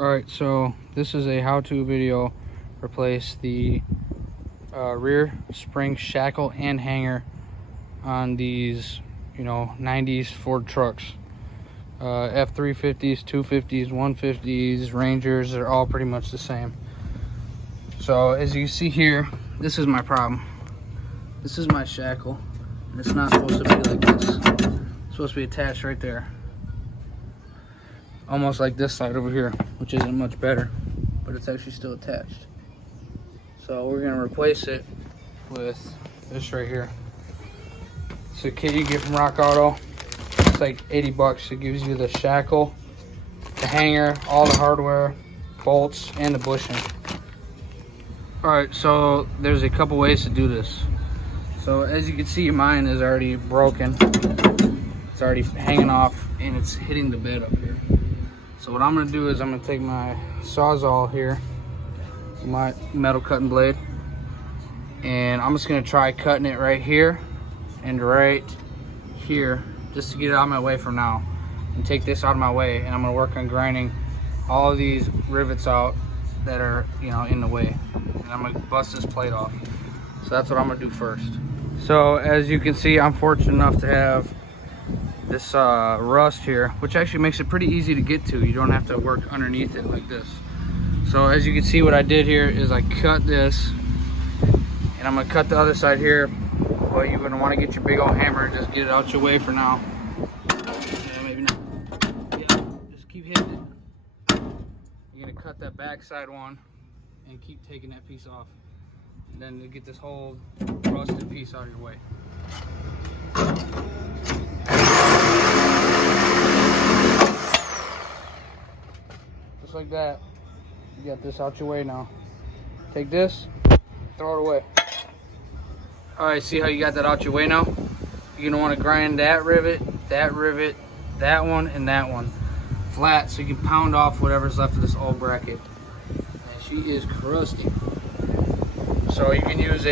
Alright, so this is a how-to video. Replace the rear spring shackle and hanger on these, 90s Ford trucks. F-350s, 250s, 150s, Rangers, they're all pretty much the same. So as you see here, this is my problem. This is my shackle, and it's not supposed to be like this. It's supposed to be attached right there. Almost like this side over here, which isn't much better, but it's actually still attached. So we're gonna replace it with this right here. It's a kit you get from Rock Auto. It's like 80 bucks. It gives you the shackle, the hanger, all the hardware, bolts, and the bushing. All right, so there's a couple ways to do this. So as you can see, mine is already broken. It's already hanging off, and it's hitting the bed up here. So what I'm gonna do is I'm gonna take my Sawzall here, my metal cutting blade, and I'm just gonna try cutting it right here and right here, just to get it out of my way for now, and take this out of my way. And I'm gonna work on grinding all of these rivets out that are, in the way, and I'm gonna bust this plate off. So that's what I'm gonna do first. So as you can see, I'm fortunate enough to have this rust here, which actually makes it pretty easy to get to. You don't have to work underneath it like this. So as you can see, what I did here is I cut this, and I'm gonna cut the other side here. But you're gonna want to get your big old hammer and just get it out your way for now. Yeah, maybe not. Yeah, just keep hitting it. You're gonna cut that back side one and keep taking that piece off, and then you get this whole rusted piece out of your way. Just like that. You got this out your way now. Take this, throw it away. All right, see how you got that out your way now? You're gonna want to grind that rivet, that one, and that one flat, so you can pound off whatever's left of this old bracket. And she is crusty. So you can use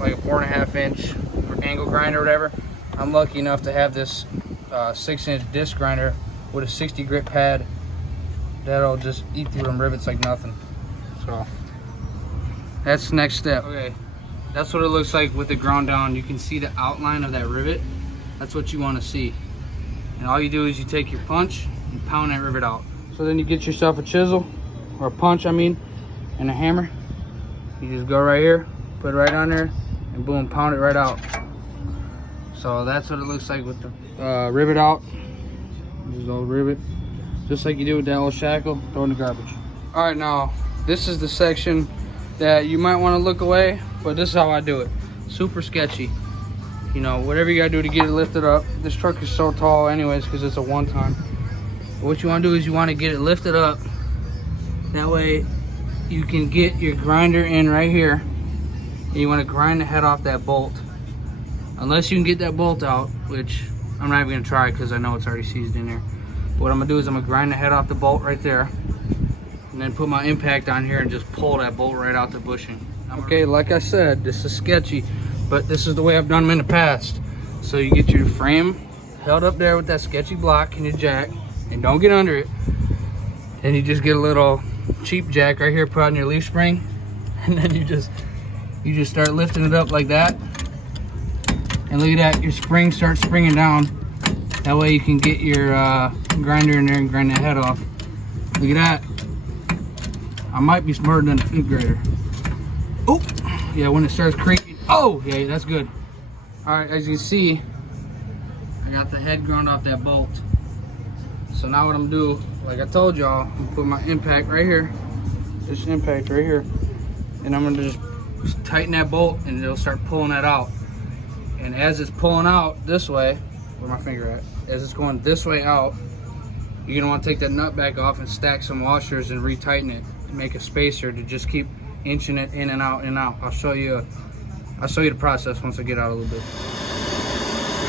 like a 4.5 inch angle grinder or whatever. I'm lucky enough to have this 6-inch disc grinder with a 60 grit pad that'll just eat through them rivets like nothing. So that's the next step. Okay, that's what it looks like with it ground down. You can see the outline of that rivet. That's what you want to see. And all you do is you take your punch and pound that rivet out. So then you get yourself a chisel, or a punch I mean, and a hammer. You just go right here, put it right on there, and boom, pound it right out. So that's what it looks like with the rivet out. This old rivet. Just like you do with that old shackle, throw in the garbage. All right, now this is the section that you might want to look away, but this is how I do it. Super sketchy. Whatever you gotta do to get it lifted up. This truck is so tall anyways because it's a one-ton. What you want to do is you want to get it lifted up. That way you can get your grinder in right here, and you want to grind the head off that bolt. Unless you can get that bolt out, which I'm not even gonna try because I know it's already seized in there. What I'm gonna do is I'm gonna grind the head off the bolt right there, and then put my impact on here and just pull that bolt right out the bushing. Okay, like I said, this is sketchy, but this is the way I've done them in the past. So you get your frame held up there with that sketchy block and your jack, and don't get under it. Then you just get a little cheap jack right here, put on your leaf spring, and then you just start lifting it up like that. And look at that, your spring starts springing down. That way you can get your grinder in there and grind that head off. Look at that. I might be smarter than a 5th grader. Oh, yeah, when it starts creaking. Oh, yeah, that's good. All right, as you can see, I got the head ground off that bolt. So now what I'm gonna do, like I told y'all, I'm gonna put my impact right here, this impact right here, and I'm gonna just tighten that bolt, and it'll start pulling that out. And as it's pulling out this way, where's my finger at? As it's going this way out, you're gonna want to take that nut back off and stack some washers and retighten it to make a spacer to just keep inching it in and out and out. I'll show you the process once I get out a little bit.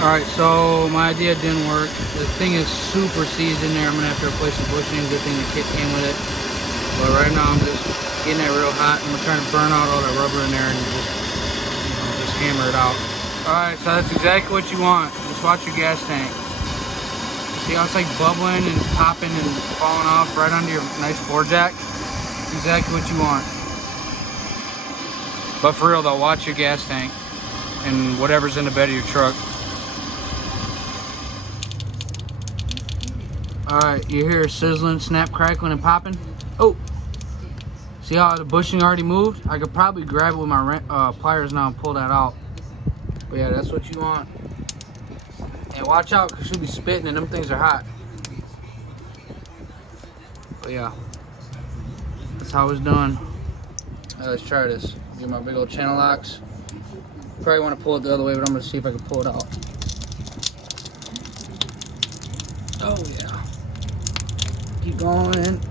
All right, so my idea didn't work. The thing is super seized in there. I'm gonna have to replace the bushing. Good thing the kit came with it. But right now I'm just getting that real hot. I'm trying to burn out all that rubber in there and just hammer it out. All right, so that's exactly what you want. Just watch your gas tank. See how it's like bubbling and popping and falling off right under your nice floor jack? Exactly what you want. But for real though, watch your gas tank and whatever's in the bed of your truck. Alright, you hear sizzling, snap, crackling, and popping? Oh! See how the bushing already moved? I could probably grab it with my pliers now and pull that out. But yeah, that's what you want. And watch out, because she'll be spitting and them things are hot. But yeah, that's how it's done. Let's try this. Get my big old channel locks. Probably want to pull it the other way, but I'm going to see if I can pull it out. Oh yeah. Keep going.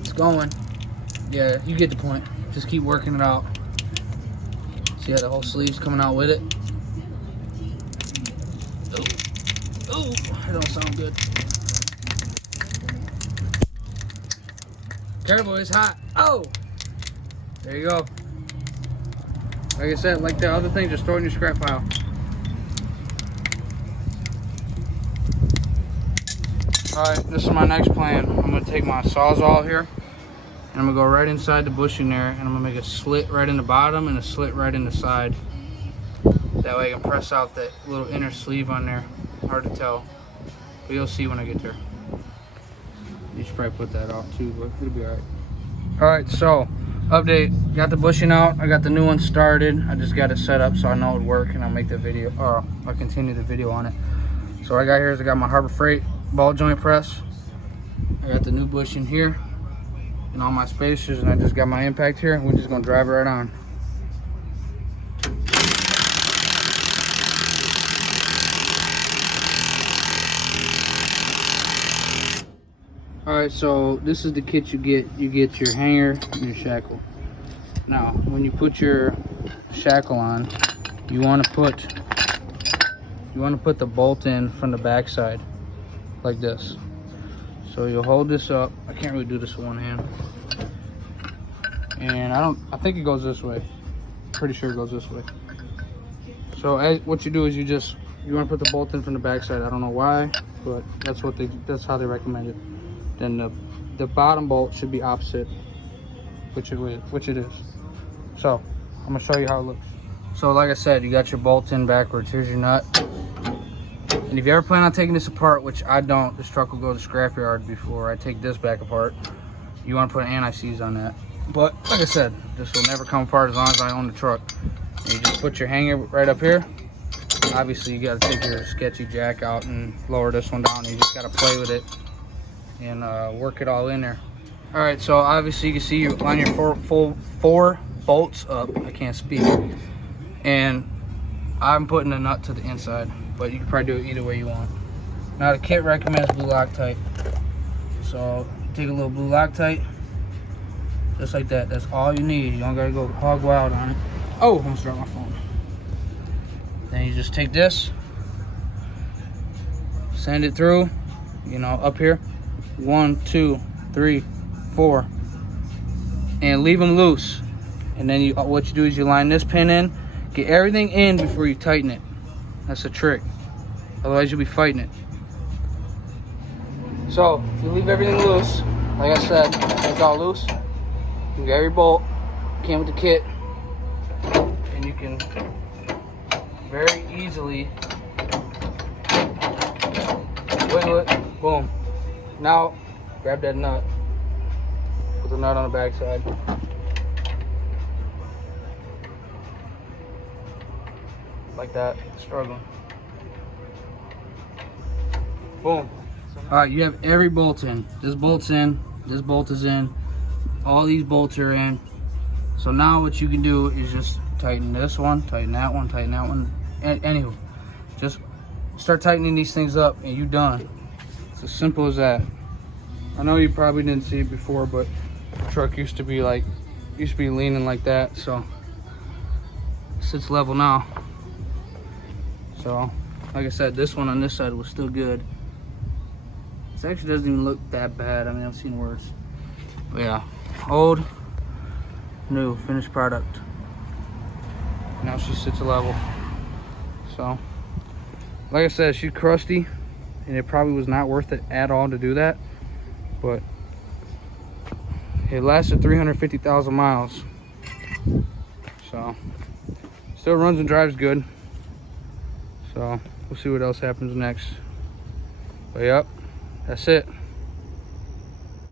It's going. Yeah, you get the point. Just keep working it out. See how the whole sleeve's coming out with it? Oh, that don't sound good. Careful, it's hot. Oh! There you go. Like I said, like the other thing, just throw it in your scrap pile. Alright, this is my next plan. I'm going to take my Sawzall here, and I'm going to go right inside the bushing there, and I'm going to make a slit right in the bottom and a slit right in the side. That way I can press out that little inner sleeve on there. Hard to tell, but you'll see when I get there. You should probably put that out too, but it'll be alright. Alright, so, update. Got the bushing out. I got the new one started. I just got it set up so I know it would work, and I'll make the video, or I'll continue the video on it. So what I got here is I got my Harbor Freight ball joint press. I got the new bushing here and all my spacers, and I just got my impact here, and we're just gonna drive it right on. Alright, so this is the kit you get. You get your hanger and your shackle. Now, when you put your shackle on, you want to put the bolt in from the back side, like this. So you'll hold this up. I can't really do this with one hand. And I think it goes this way. Pretty sure it goes this way. So what you do is you want to put the bolt in from the back side. I don't know why, but that's how they recommend it. Then the bottom bolt should be opposite, which it is. So I'm gonna show you how it looks. So like I said, you got your bolt in backwards. Here's your nut. And if you ever plan on taking this apart, which I don't, this truck will go to the scrapyard before I take this back apart. You want to put an anti-seize on that. But like I said, this will never come apart as long as I own the truck. And you just put your hanger right up here. Obviously you got to take your sketchy jack out and lower this one down. You just got to play with it and work it all in there. All right, so obviously you can see you line your four bolts up. I can't speak. And I'm putting a nut to the inside, but you can probably do it either way you want. Now the kit recommends blue Loctite. So take a little blue Loctite, just like that. That's all you need. You don't gotta go hog wild on it. Oh, I'm gonna start my phone. Then you just take this, send it through, you know, up here. 1, 2, 3, 4, and leave them loose. And then what you do is you line this pin in, get everything in before you tighten it. That's a trick. Otherwise you'll be fighting it. So if you leave everything loose, like I said, it's all loose. You got every bolt, came with the kit, and you can very easily wiggle it. Boom. Now, grab that nut. Put the nut on the back side. Like that, struggling. Boom. Alright, you have every bolt in. This bolt's in, this bolt is in, all these bolts are in. So now what you can do is just tighten this one, tighten that one, tighten that one. Anywho, just start tightening these things up and you're done. It's as simple as that. I know you probably didn't see it before, but the truck used to be leaning like that, so it sits level now. So, like I said, this one on this side was still good. This actually doesn't even look that bad. I mean, I've seen worse. But yeah, old, new, finished product. Now she sits level. So, Like I said, she's crusty, and it probably was not worth it at all to do that. But it lasted 350,000 miles. So still runs and drives good. So we'll see what else happens next. But yep, that's it.